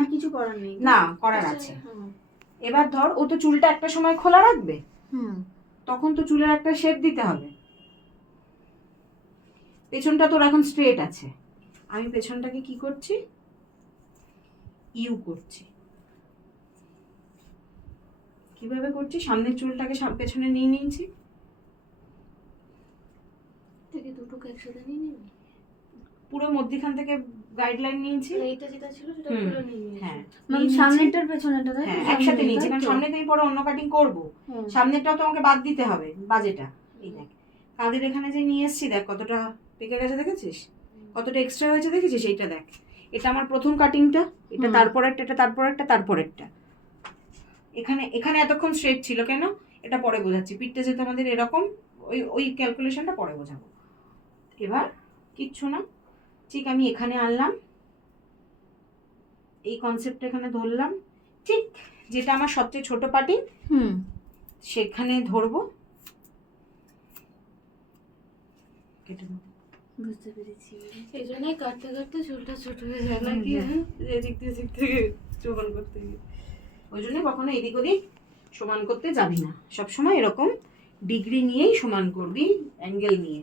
আর কিছু করার নেই না, করার আছে। এবার ধর ও তো চুলটা একটা সময় খোলা রাখবে, তখন তো চুলের একটা শেপ দিতে হবে। পেছনটা তোর এখন স্ট্রেট আছে, আমি পেছনটাকে কি করছি, ইউ করছি। কিভাবে করছি, সামনের চুলটাকে পেছনে নিয়ে নিয়েছি, দুটোকে একসাথে নিয়ে নিবি, পুরো মধ্যখান থেকে গাইডলাইন নিয়েছি। এইটা যেটা ছিল সেটা পুরো নিয়ে নিয়েছি। হ্যাঁ, মানে সামনেরটার পেছনেরটা, তাই হ্যাঁ একসাথে নিয়েছি, কারণ সামনেতেই পরে অন্য কাটিং করবো, সামনেরটাও তোমাকে বাদ দিতে হবে বাজেটা। এই দেখ কাঁধের এখানে যে নিয়ে এসেছি, দেখ কতটা পেকে গেছে, দেখেছিস কতটা এক্সট্রা হয়েছে, দেখেছিস? এইটা দেখ, এটা আমার প্রথম কাটিংটা, এটা তারপরেরটা, এটা তারপরেরটা, তারপরেরটা। এখানে এখানে এতক্ষণ স্ট্রেট ছিল কেন, এটা পরে বোঝাচ্ছি। পিঠটা যেহেতু আমাদের এরকম, ওই ওই ক্যালকুলেশনটা পরে বোঝাবো। এবার কিচ্ছু না, ঠিক আমি এখানে আনলাম, এই কনসেপ্ট এখানে ধরলাম, ঠিক যেটা আমার সবচেয়ে ছোট পার্টি সেখানে ধরবো, কেটে দেবো। বুঝতে পেরেছি, এই জন্যই কাটতে কাটতে চুলটা ছোট হয়ে যায় নাকি, এদিক থেকে সমান করতে গিয়ে। ওই জন্য কখনো এদিক ওদিক সমান করতে যাবি না, সবসময় এরকম ডিগ্রি নিয়েই সমান করবি, অ্যাঙ্গেল নিয়ে।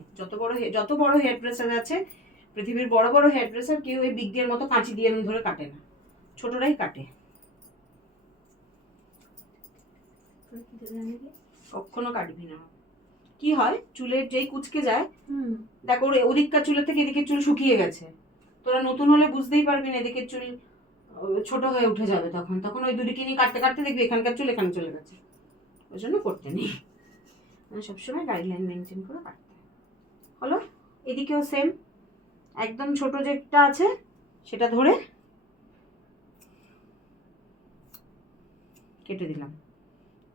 যত বড় হেয়ার ড্রেসার আছে পৃথিবীর, বড় বড় হেয়ার ড্রেসার কেউ এই বিগ এর মতো কাঁচি দিয়ে এমন ধরে কাটে না, ছোটরাই কাটে। কখনো কাটবি না। কি হয়, চুলের যেই কুচকে যায়, দেখো ওদিককার চুলের থেকে এদিকের চুল শুকিয়ে গেছে, তোরা নতুন হলে বুঝতেই পারবি না, এদিকের চুল ছোট হয়ে উঠে যাবে, তখন ওই দুদিকে নিয়ে কাটতে কাটতে দেখবি এখানকার চুল এখানে চলে গেছে। ওই জন্য করতে নেই, মানে সবসময় গাইডলাইন মেনটেন করে কাটতে হলো। এদিকেও সেম, একদম ছোট যেটা আছে সেটা ধরে কেটে দিলাম,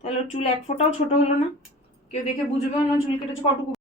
তাহলে চুল এক ফোঁটাও ছোট হলো না, কেউ দেখে বুঝবেও না চুল কেটেছে কটুকু।